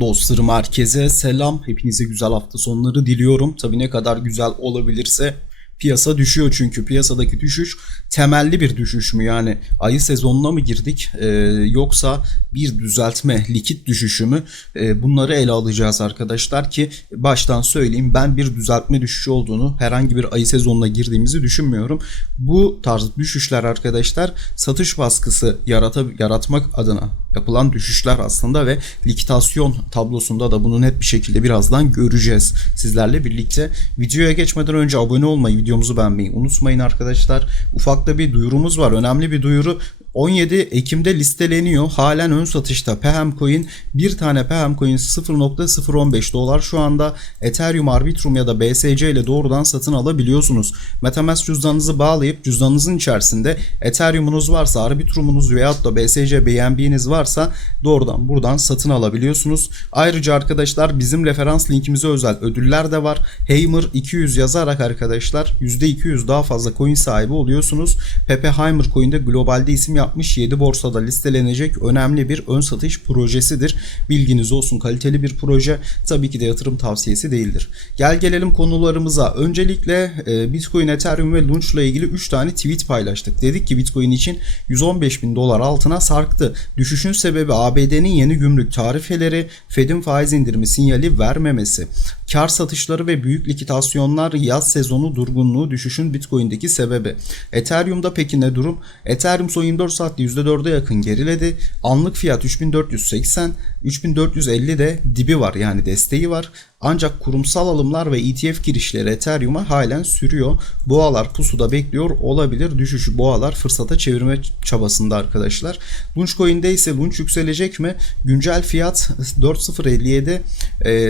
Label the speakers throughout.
Speaker 1: Dostlarım herkese selam. Hepinize güzel hafta sonları diliyorum. Tabi ne kadar güzel olabilirse piyasa düşüyor çünkü piyasadaki düşüş temelli bir düşüş mü yani ayı sezonuna mı girdik Ee, yoksa bir düzeltme likit düşüşü mü Ee, bunları ele alacağız arkadaşlar ki baştan söyleyeyim ben bir düzeltme düşüşü olduğunu herhangi bir ayı sezonuna girdiğimizi düşünmüyorum bu tarz düşüşler arkadaşlar satış baskısı yarata, yaratmak adına yapılan düşüşler aslında ve likitasyon tablosunda da bunu net bir şekilde birazdan göreceğiz sizlerle birlikte. Videoya geçmeden önce abone olmayı, videomuzu beğenmeyi unutmayın arkadaşlar. Ufak da bir duyurumuz var. Önemli bir duyuru. 17 Ekim'de listeleniyor. Halen ön satışta Pehem Coin. Bir tane Pehem Coin 0.015 dolar şu anda Ethereum Arbitrum ya da BSC ile doğrudan satın alabiliyorsunuz. Metamask cüzdanınızı bağlayıp cüzdanınızın içerisinde Ethereum'unuz varsa, Arbitrum'unuz veyahut da BSC BNB'niz varsa doğrudan buradan satın alabiliyorsunuz. Ayrıca arkadaşlar bizim referans linkimize özel ödüller de var. Heimer 200 yazarak arkadaşlar %200 daha fazla coin sahibi oluyorsunuz. Pepe Heimer Coin'de globalde isim yapmış 7 borsada listelenecek önemli bir ön satış projesidir. Bilginiz olsun kaliteli bir proje. Tabii ki de yatırım tavsiyesi değildir. Gel gelelim konularımıza. Öncelikle e, Bitcoin, Ethereum ve Launch ile ilgili 3 tane tweet paylaştık. Dedik ki Bitcoin için 115 bin dolar altına sarktı. Düşüşün sebebi ABD'nin yeni gümrük tarifeleri, Fed'in faiz indirimi sinyali vermemesi. Kar satışları ve büyük likitasyonlar yaz sezonu durgunluğu düşüşün Bitcoin'deki sebebi. Ethereum'da peki ne durum? Ethereum son 24 saatte %4'e yakın geriledi. Anlık fiyat 3480, 3450 de dibi var yani desteği var. Ancak kurumsal alımlar ve ETF girişleri Ethereum'a halen sürüyor. Boğalar pusuda bekliyor olabilir. Düşüşü boğalar fırsata çevirme çabasında arkadaşlar. Launchcoin'de ise Launch yükselecek mi? Güncel fiyat 4057 e,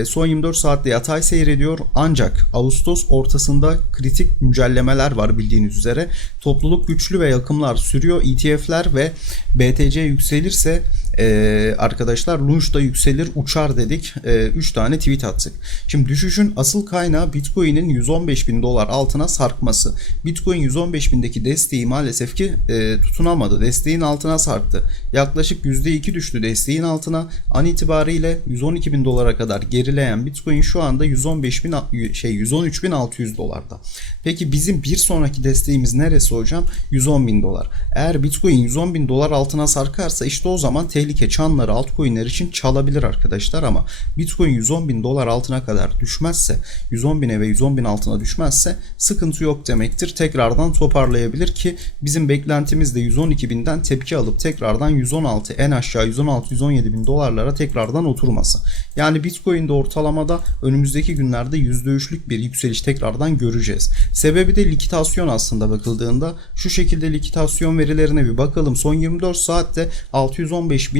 Speaker 1: son 24 saatte yatay seyrediyor. Ancak Ağustos ortasında kritik güncellemeler var bildiğiniz üzere. Topluluk güçlü ve yakımlar sürüyor. ETF'ler ve BTC yükselirse ee, arkadaşlar Lunch da yükselir uçar dedik. 3 tane tweet attık. Şimdi düşüşün asıl kaynağı Bitcoin'in 115 bin dolar altına sarkması. Bitcoin 115 bindeki desteği maalesef ki e, tutunamadı. Desteğin altına sarktı. Yaklaşık %2 düştü desteğin altına. An itibariyle 112 bin dolara kadar gerileyen Bitcoin şu anda 115 bin şey 113 bin 600 dolarda. Peki bizim bir sonraki desteğimiz neresi hocam? 110 bin dolar. Eğer Bitcoin 110 bin dolar altına sarkarsa işte o zaman tehlike çanları altcoin'ler için çalabilir arkadaşlar ama Bitcoin 110 bin dolar altına kadar düşmezse 110 bine ve 110 bin altına düşmezse sıkıntı yok demektir. Tekrardan toparlayabilir ki bizim beklentimiz de 112 binden tepki alıp tekrardan 116 en aşağı 116-117 bin dolarlara tekrardan oturması. Yani Bitcoin'de ortalamada önümüzdeki günlerde %3'lük bir yükseliş tekrardan göreceğiz. Sebebi de likitasyon aslında bakıldığında şu şekilde likitasyon verilerine bir bakalım. Son 24 saatte 615 bin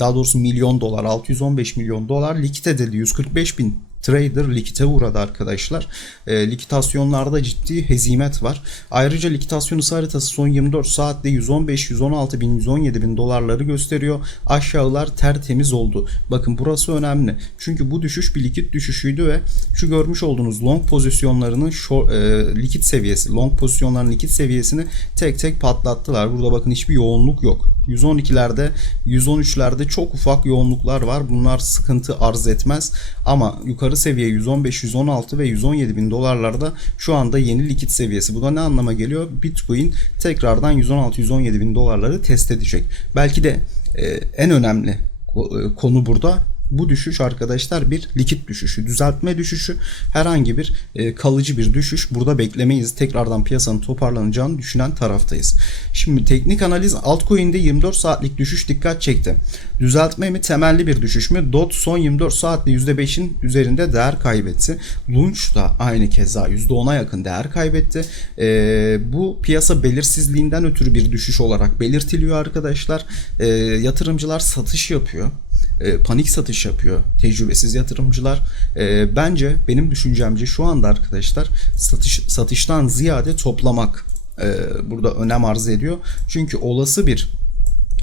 Speaker 1: daha doğrusu milyon dolar 615 milyon dolar likit edildi. 145 bin trader likite uğradı arkadaşlar. E, likitasyonlarda ciddi hezimet var. Ayrıca likitasyon ısı haritası son 24 saatte 115, 116 bin, 117 bin dolarları gösteriyor. Aşağılar tertemiz oldu. Bakın burası önemli. Çünkü bu düşüş bir likit düşüşüydü ve şu görmüş olduğunuz long pozisyonlarının short, e, likit seviyesi, long pozisyonların likit seviyesini tek tek patlattılar. Burada bakın hiçbir yoğunluk yok. 112'lerde, 113'lerde çok ufak yoğunluklar var. Bunlar sıkıntı arz etmez. Ama yukarı seviye 115, 116 ve 117 bin dolarlarda şu anda yeni likit seviyesi. Bu da ne anlama geliyor? Bitcoin tekrardan 116-117 bin dolarları test edecek. Belki de e, en önemli konu burada bu düşüş arkadaşlar bir likit düşüşü, düzeltme düşüşü, herhangi bir e, kalıcı bir düşüş burada beklemeyiz. Tekrardan piyasanın toparlanacağını düşünen taraftayız. Şimdi teknik analiz altcoin'de 24 saatlik düşüş dikkat çekti. Düzeltme mi temelli bir düşüş mü? DOT son 24 saatte %5'in üzerinde değer kaybetti. Lunch da aynı keza %10'a yakın değer kaybetti. E, bu piyasa belirsizliğinden ötürü bir düşüş olarak belirtiliyor arkadaşlar. E, yatırımcılar satış yapıyor e, panik satış yapıyor tecrübesiz yatırımcılar. E, bence benim düşüncemce şu anda arkadaşlar satış satıştan ziyade toplamak e, burada önem arz ediyor. Çünkü olası bir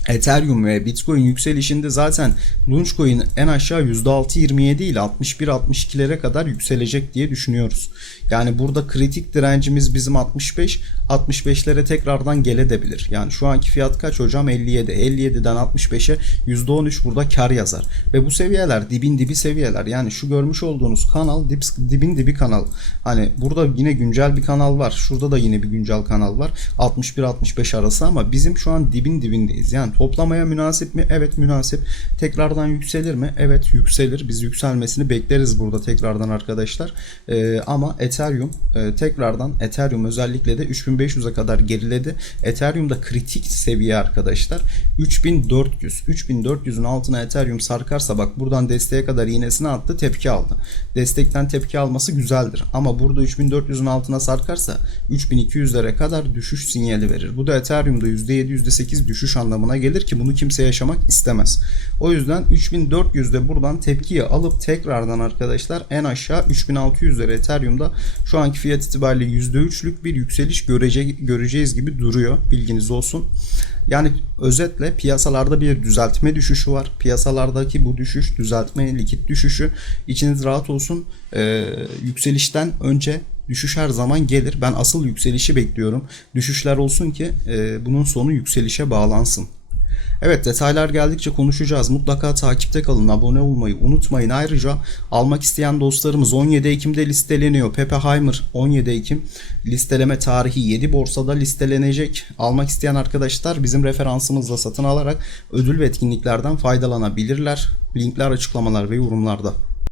Speaker 1: Ethereum ve Bitcoin yükselişinde zaten Launchcoin en aşağı %6.27 ile 61-62'lere kadar yükselecek diye düşünüyoruz. Yani burada kritik direncimiz bizim 65, 65'lere tekrardan gelebilir. Yani şu anki fiyat kaç hocam? 57. 57'den 65'e %13 burada kar yazar. Ve bu seviyeler dibin dibi seviyeler. Yani şu görmüş olduğunuz kanal dip, dibin dibi kanal. Hani burada yine güncel bir kanal var. Şurada da yine bir güncel kanal var. 61-65 arası ama bizim şu an dibin dibindeyiz. Yani toplamaya münasip mi? Evet münasip. Tekrardan yükselir mi? Evet yükselir. Biz yükselmesini bekleriz burada tekrardan arkadaşlar. Ee, ama Ethereum e, tekrardan Ethereum özellikle de 3500'e kadar geriledi. Ethereum'da kritik seviye arkadaşlar 3400. 3400'ün altına Ethereum sarkarsa bak buradan desteğe kadar iğnesini attı tepki aldı. Destekten tepki alması güzeldir. Ama burada 3400'ün altına sarkarsa 3200'lere kadar düşüş sinyali verir. Bu da Ethereum'da %7 %8 düşüş anlamına gelir ki bunu kimse yaşamak istemez. O yüzden 3400'de buradan tepkiyi alıp tekrardan arkadaşlar en aşağı 3600'lere Ethereum'da şu anki fiyat itibariyle %3'lük bir yükseliş görece göreceğiz gibi duruyor. Bilginiz olsun. Yani özetle piyasalarda bir düzeltme düşüşü var. Piyasalardaki bu düşüş, düzeltme, likit düşüşü içiniz rahat olsun. Ee, yükselişten önce düşüş her zaman gelir. Ben asıl yükselişi bekliyorum. Düşüşler olsun ki e, bunun sonu yükselişe bağlansın. Evet detaylar geldikçe konuşacağız. Mutlaka takipte kalın. Abone olmayı unutmayın. Ayrıca almak isteyen dostlarımız 17 Ekim'de listeleniyor. Pepe Heimer 17 Ekim listeleme tarihi 7 borsada listelenecek. Almak isteyen arkadaşlar bizim referansımızla satın alarak ödül ve etkinliklerden faydalanabilirler. Linkler açıklamalar ve yorumlarda.